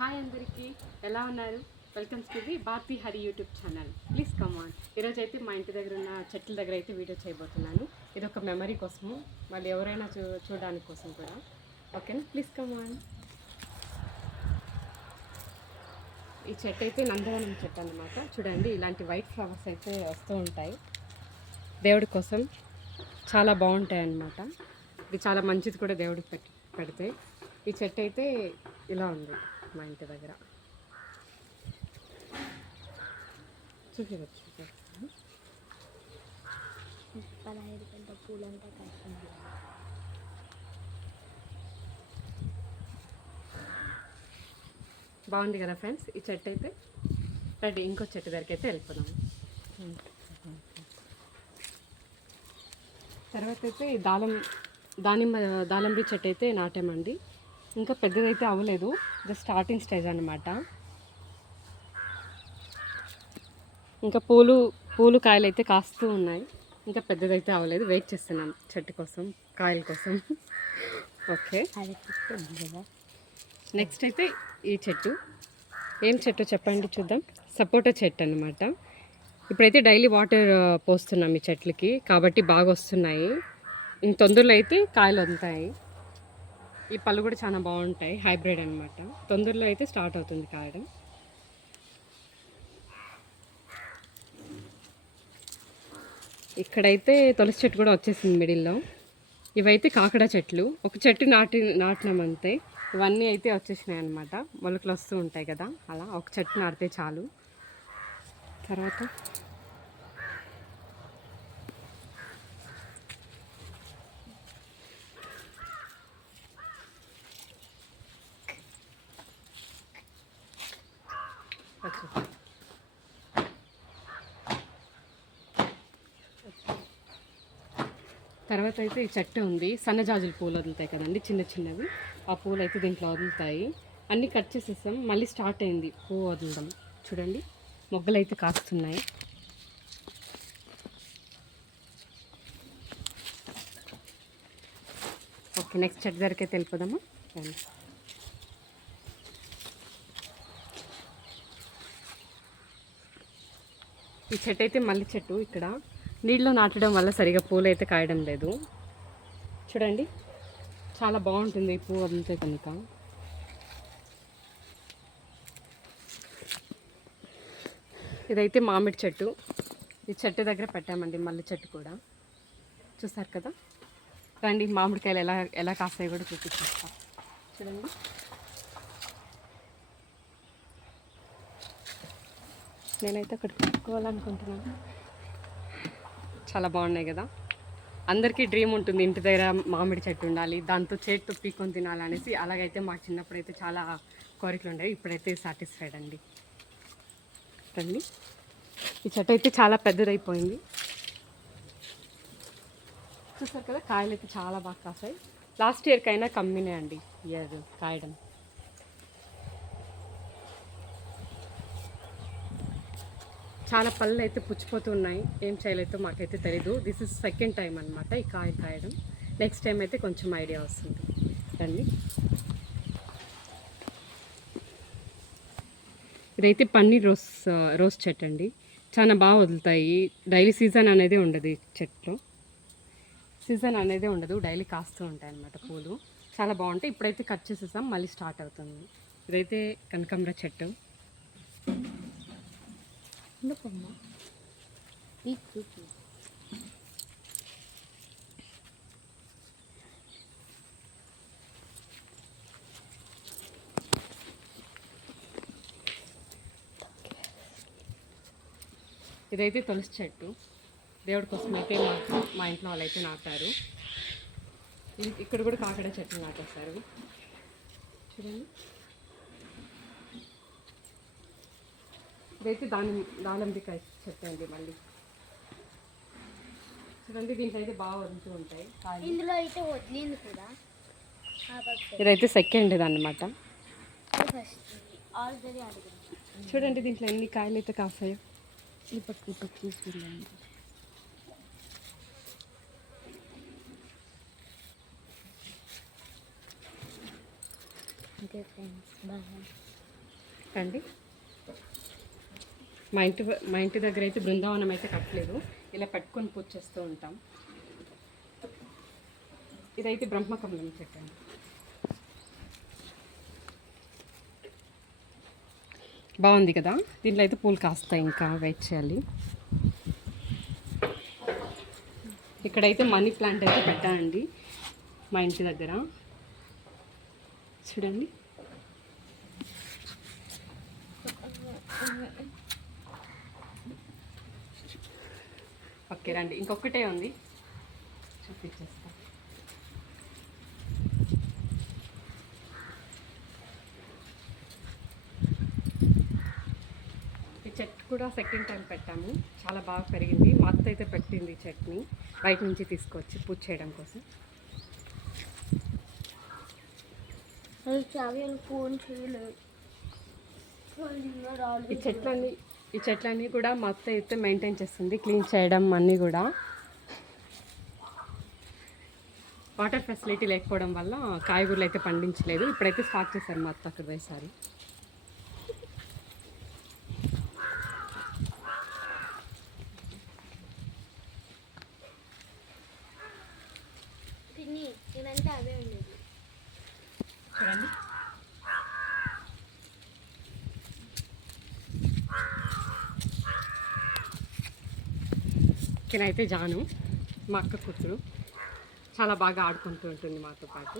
Hi అందరికీ, ఎలా ఉన్నారు? Welcome to the Bharathi Hari YouTube channel. Please come on. ఈరోజు అయితే మా ఇంటి దగ్గర ఉన్న చెట్ల దగ్గర అయితే వీడియో చేయబోతున్నాను. ఇది ఒక మెమరీ కోసము, మళ్ళీ ఎవరైనా చూడడానికి కోసం కూడా. ఓకేనా? Please come on. ఈ చెట్టు అయితే నందవనం చెట్టు అన్నమాట. చూడండి, ఇలాంటి వైట్ ఫ్లవర్స్ అయితే వస్తూ ఉంటాయి. దేవుడి కోసం చాలా బాగుంటాయి అన్నమాట. ఇది చాలా మంచిది కూడా దేవుడికి పెడితే. ఈ చెట్టు అయితే ఇలా ఉంది మా ఇంటి దగ్గర. చూసేవచ్చు. 15 గంటల పూలంతా కట్టింది. బాగుంది కదా ఫ్రెండ్స్ ఈ చెట్టు అయితే. రెడీ, ఇంకో చెట్టు దగ్గరికి అయితే వెళ్ళిపోదాం. తర్వాత అయితే దానిమ్మ చెట్టు అయితే నాటామండి. ఇంకా పెద్దదైతే అవ్వలేదు, జస్ట్ స్టార్టింగ్ స్టేజ్ అన్నమాట. ఇంకా పూలు కాయలు అయితే కాస్తూ ఉన్నాయి. ఇంకా పెద్దదైతే అవ్వలేదు, వెయిట్ చేస్తున్నాం చెట్టు కోసం, కాయల కోసం. ఓకే, నెక్స్ట్ అయితే ఈ చెట్టు ఏం చెట్టు చెప్పండి చూద్దాం. సపోటా చెట్టు అన్నమాట. ఇప్పుడైతే డైలీ వాటర్ పోస్తున్నాం ఈ చెట్లకి, కాబట్టి బాగా వస్తున్నాయి. తొందరలో అయితే కాయలు వదులుతాయి. ఈ పళ్ళు కూడా చాలా బాగుంటాయి, హైబ్రిడ్ అనమాట. తొందరలో అయితే స్టార్ట్ అవుతుంది కాయడం. ఇక్కడైతే తులసి చెట్టు కూడా వచ్చేసింది మిడిల్లో. ఇవైతే కాకడ చెట్లు. ఒక చెట్టు నాటినాం అంతే. ఇవన్నీ అయితే వచ్చేసినాయి అనమాట. మొలకలు వస్తూ ఉంటాయి కదా, అలా ఒక చెట్టు నాటితే చాలు. తర్వాత అయితే ఈ చెట్టు ఉంది. సన్నజాజులు పూలు వదులుతాయి కదండి, చిన్న చిన్నవి. ఆ పూలు అయితే దీంట్లో వదులుతాయి. అన్నీ కట్ చేసేసాం, మళ్ళీ స్టార్ట్ అయింది పువ్వు వదలడం. చూడండి, మొగ్గలు అయితే కాస్తున్నాయి. ఓకే, నెక్స్ట్ చెట్టు దగ్గరికి అయితే వెళ్ళిపోదామా. ఈ చెట్టు అయితే మల్లి చెట్టు. ఇక్కడ నీళ్ళు నాటడం వల్ల సరిగా పూలు అయితే కాయడం లేదు. చూడండి, చాలా బాగుంటుంది ఈ పువ్వు అంతే కనుక. ఇదైతే మామిడి చెట్టు. ఈ చెట్టు దగ్గర పెట్టామండి మల్లి చెట్టు కూడా. చూసారు కదా. రండి, మామిడికాయలు ఎలా కాస్తాయి కూడా చూపిస్తా. చూడండి, నేనైతే అక్కడ పెట్టుకోవాలనుకుంటున్నాను. చాలా బాగున్నాయి కదా. అందరికీ డ్రీమ్ ఉంటుంది ఇంటి దగ్గర మామిడి చెట్టు ఉండాలి, దాంతో చేతితో పీక్కొని తినాలనేసి. అలాగైతే మాకు చిన్నప్పుడు అయితే చాలా కోరికలు ఉండేవి. ఇప్పుడైతే సాటిస్ఫైడ్ అండి. రండి, ఈ చెట్టు అయితే చాలా పెద్దదైపోయింది. చూసారు కదా, కాయలు అయితే చాలా బాగా కాసాయి. లాస్ట్ ఇయర్కి అయినా కమ్మినే అండి ఇయర్ కాయడం. చాలా పళ్ళు అయితే పుచ్చిపోతున్నాయి. ఏం చేయలేదో మాకైతే తెలీదు. దిస్ ఇస్ సెకండ్ టైం అనమాట ఈ కాయ కాయడం. నెక్స్ట్ టైం అయితే కొంచెం ఐడియా వస్తుంది. రండి, ఇదైతే పన్నీర్ రోజ్ చెట్టు అండి. చాలా బాగా వదులుతాయి. డైలీ సీజన్ అనేది ఉండదు ఈ చెట్లో. సీజన్ అనేది ఉండదు, డైలీ కాస్తూ ఉంటాయి అన్నమాట పూలు. చాలా బాగుంటాయి. ఇప్పుడైతే కట్ చేసేసాం, మళ్ళీ స్టార్ట్ అవుతుంది. ఇదైతే కనకాంబర చెట్టు. ఇదైతే తులసి చెట్టు. దేవుడి కోసం అయితే మా ఇంట్లో వాళ్ళు అయితే నాటారు. ఇక్కడ కూడా కాకడ చెట్లు నాటేస్తారు. చూడండి, ఇదైతే దానిమ్మకాయ చెట్టు అండి. మళ్ళీ చూడండి, దీంట్లో అయితే బాగా వదులుతూ ఉంటాయి. ఇందులో అయితే వదిలింది కూడా. ఇదైతే సెకండ్ అన్నమాట. ఆల్రెడీ చూడండి, దీంట్లో ఎన్ని కాయలు అయితే కాస్తాయో. ఇప్పుడు తీసుకెళ్ళండి. Okay friends, bye. రండి. మా ఇంటి దగ్గర అయితే బృందావనం అయితే కట్టలేదు, ఇలా పెట్టుకొని పూజ చేస్తూ ఉంటాం. ఇదైతే బ్రహ్మకమలం చెట్టు అండి. బాగుంది కదా, దీంట్లో అయితే పూలు కాస్తాయి, ఇంకా వెయిట్ చేయాలి. ఇక్కడైతే మనీ ప్లాంట్ అయితే పెట్టానండి మా ఇంటి దగ్గర, చూడండి. ఓకే రండి, ఇంకొకటే ఉంది, చూపించేస్తా. ఈ చెట్టు కూడా సెకండ్ టైం పెట్టాము, చాలా బాగా పెరిగింది. మా అత్త అయితే పెట్టింది ఈ చెట్టుని, బయట నుంచి తీసుకొచ్చి పూజ చేయడం కోసం. ఫోన్ చేయలేదు. ఈ చెట్లన్నీ కూడా మా అత్త అయితే మెయింటైన్ చేస్తుంది, క్లీన్ చేయడం అన్నీ కూడా. వాటర్ ఫెసిలిటీ లేకపోవడం వల్ల కాయగూరలు అయితే పండించలేదు, ఇప్పుడైతే స్టార్ట్ చేశారు మా అత్త అక్కడ వేసారి. నేనంటే అవే ఉండేది. చూడండి, అయితే జాను మా అక్క కూతురు చాలా బాగా ఆడుకుంటూ ఉంటుంది మాతో పాటు.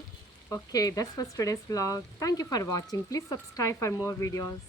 Okay, that's for today's vlog. Thank you for watching. Please subscribe for more videos.